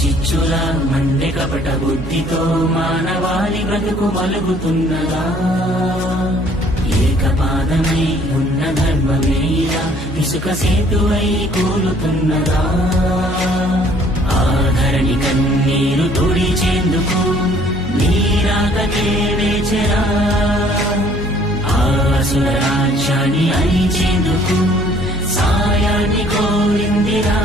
చిచ్చుల మండె కపట బుద్ధితో మానవాళి బ్రతుకు మలుగుతున్నదా? ఏకపాదమై ఉన్న ధర్మమేలా ఇసుక సేతువై కూలుతున్నదా? ఆధరణి కన్నీరు తుడిచేందుకు నీరాకతే వేచెరా, ఆసుర రాజ్యాన్ని అణిచేందుకు సాయాన్ని కోరిందిరా.